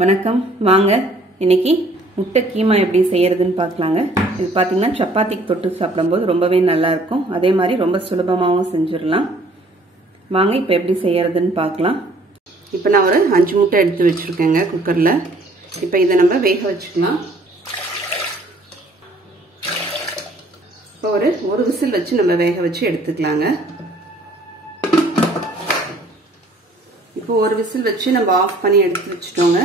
வணக்கம் வாங்க இன்னைக்கு முட்டை கீமா எப்படி செய்யறதுன்னு பார்க்கலாங்க. இது பாத்தீங்கன்னா சப்பாத்திக்கு தொட்டு சாப்பிடும்போது ரொம்பவே நல்லா இருக்கும். அதே மாதிரி ரொம்ப சுலபமாகவும் செஞ்சிடலாம். வாங்க இப்போ எப்படி செய்யறதுன்னு பார்க்கலாம். இப்போ நான் ஒரு 5 முட்டை எடுத்து வச்சிருக்கேங்க குக்கர்ல. இப்போ இதை நம்ம வேக வச்சுக்கலாம். இப்போ ஒரு விசில் வச்சு நம்ம வேக வச்சு எடுத்துக்கலாங்க. இப்போ ஒரு விசில் வச்சு நம்ம ஆஃப் பண்ணி எடுத்து வச்சிட்டோங்க.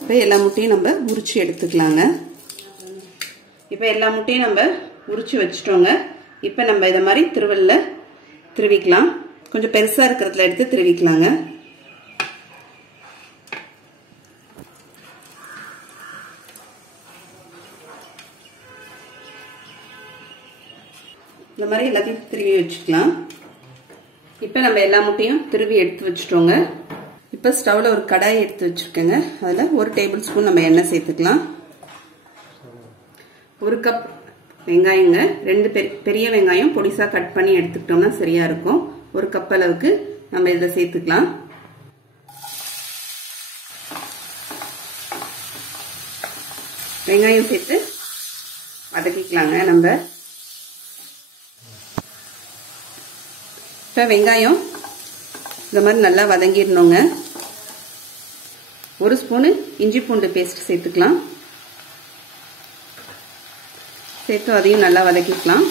இப்போ எல்லா முட்டையும் நம்ம உரிச்சு எடுத்துக்கலாங்க. இப்போ எல்லா முட்டையும் நம்ம உரிச்சு வச்சிட்டோங்க. இப்போ நம்ம இதை மாதிரி திருவல்ல திருவிக்கலாம். கொஞ்சம் பெருசா இருக்கிறதுல எடுத்து திருவிக்கலாங்க. இந்த மாதிரி எல்லாத்தையும் திருவி வச்சுக்கலாம். இப்போ நம்ம எல்லா முட்டையும் திருவி எடுத்து வச்சுட்டோங்க. இப்போ ஸ்டவ்ல ஒரு கடாய் எடுத்து வச்சிருக்கேங்க. அதில் 1 டேபிள் ஸ்பூன் நம்ம எண்ணெய் சேர்த்துக்கலாம். 1 கப் வெங்காயங்க, 2 பெரிய வெங்காயம் பொடிசா கட் பண்ணி எடுத்துக்கிட்டோம்னா சரியா இருக்கும். 1 கப் அளவுக்கு நம்ம இதில் சேர்த்துக்கலாம். வெங்காயம் சேர்த்து வதக்கிக்கலாங்க. நம்ம இப்போ வெங்காயம் இந்த மாதிரி நல்லா வதங்கிடணுங்க. 1 ஸ்பூனு இஞ்சி பூண்டு பேஸ்ட் சேர்த்துக்கலாம். சேர்த்து அதையும் நல்லா வதக்கிக்கலாம்.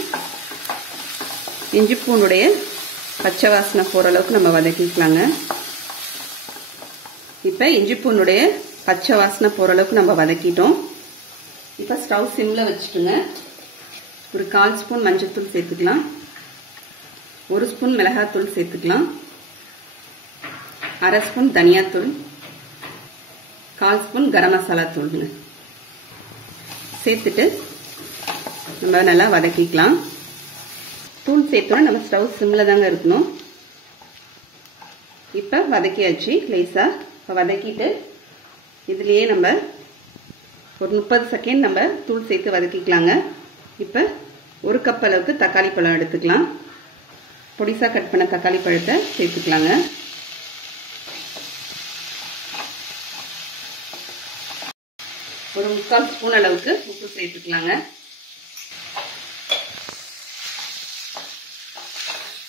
இஞ்சி பூண்டுடைய பச்சை வாசனை போகிற அளவுக்கு நம்ம வதக்கிக்கலாங்க. இப்போ இஞ்சி பூண்டுடைய பச்சை வாசனை போகிற அளவுக்கு நம்ம வதக்கிட்டோம். இப்போ ஸ்டவ் சிம்ல வச்சுட்டுங்க. ஒரு 1/4 ஸ்பூன் மஞ்சள்தூள் சேர்த்துக்கலாம். 1 ஸ்பூன் மிளகாத்தூள் சேர்த்துக்கலாம். 1/2 ஸ்பூன் தனியாத்தூள், 1/4 ஸ்பூன் கரம் மசாலா தூள் சேர்த்துட்டு நம்ம நல்லா வதக்கிக்கலாம். தூள் சேர்த்தோன்னா நம்ம ஸ்டவ் சிம்ல தாங்க இருக்கணும். இப்போ வதக்கியாச்சு லேசா. இப்போ வதக்கிட்டு இதுலேயே நம்ம ஒரு 30 செகண்ட் நம்ம தூள் சேர்த்து வதக்கிக்கலாங்க. இப்போ 1 கப் அளவுக்கு தக்காளி பழம் எடுத்துக்கலாம். பொடிசா கட் பண்ண தக்காளி பழத்தை சேர்த்துக்கலாங்க. ஒரு 3/4 ஸ்பூன் அளவுக்கு உப்பு சேர்த்துக்கலாங்க.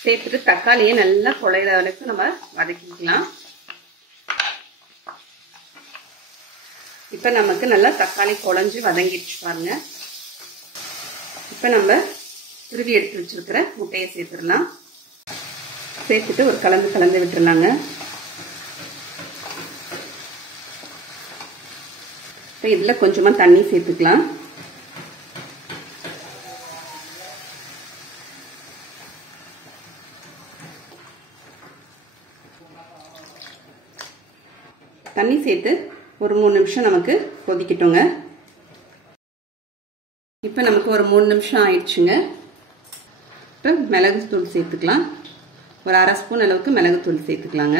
சேர்த்துட்டு தக்காளியை நல்லா குழையிற அளவுக்கு நம்ம வதக்கிக்கலாம். இப்ப நமக்கு நல்லா தக்காளி குழஞ்சு வதங்கிடுச்சு பாருங்க. இப்ப நம்ம திருவி எடுத்து வச்சிருக்கிற முட்டையை சேர்த்துடலாம். சேர்த்துட்டு ஒரு கலந்து விட்டுறலாங்க. இதுல கொஞ்சமா தண்ணி சேர்த்துக்கலாம். தண்ணி சேர்த்து ஒரு 3 நிமிஷம் நமக்கு கொதிக்கட்டுங்க. இப்ப நமக்கு ஒரு 3 நிமிஷம் ஆயிடுச்சுங்க. இப்ப மிளகு தூள் சேர்த்துக்கலாம். ஒரு 1/2 ஸ்பூன் அளவுக்கு மிளகு தூள் சேர்த்துக்கலாங்க.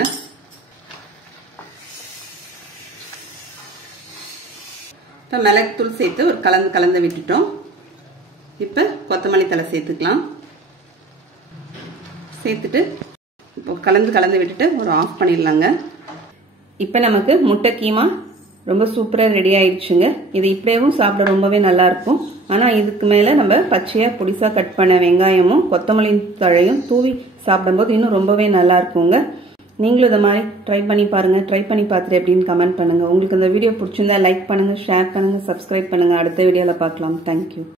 இப்போ மிளகு தூள் சேர்த்து ஒரு கலந்து விட்டுட்டோம். இப்போ கொத்தமல்லி தழை சேர்த்துக்கலாம். சேர்த்துட்டு இப்போ கலந்து விட்டுட்டு ஒரு ஆஃப் பண்ணிடலாங்க. இப்போ நமக்கு முட்டை கீமா ரொம்ப சூப்பராக ரெடி ஆயிடுச்சுங்க. இது இப்படியேவும் சாப்பிட ரொம்பவே நல்லா இருக்கும். ஆனால் இதுக்கு மேலே நம்ம பச்சையாக பொடிசா கட் பண்ண வெங்காயமும் கொத்தமல்லி தழையும் தூவி சாப்பிடும்போது இன்னும் ரொம்பவே நல்லா இருக்குங்க. நீங்களும் இதை மாதிரி ட்ரை பண்ணி பாருங்க. ட்ரை பண்ணி பார்த்துட்டு எப்படின்னு கமெண்ட் பண்ணுங்க. உங்களுக்கு இந்த வீடியோ பிடிச்சிருந்தா லைக் பண்ணுங்க, ஷேர் பண்ணுங்க, சப்ஸ்கிரைப் பண்ணுங்க. அடுத்த வீடியோவில் பார்க்கலாம். தேங்க்யூ.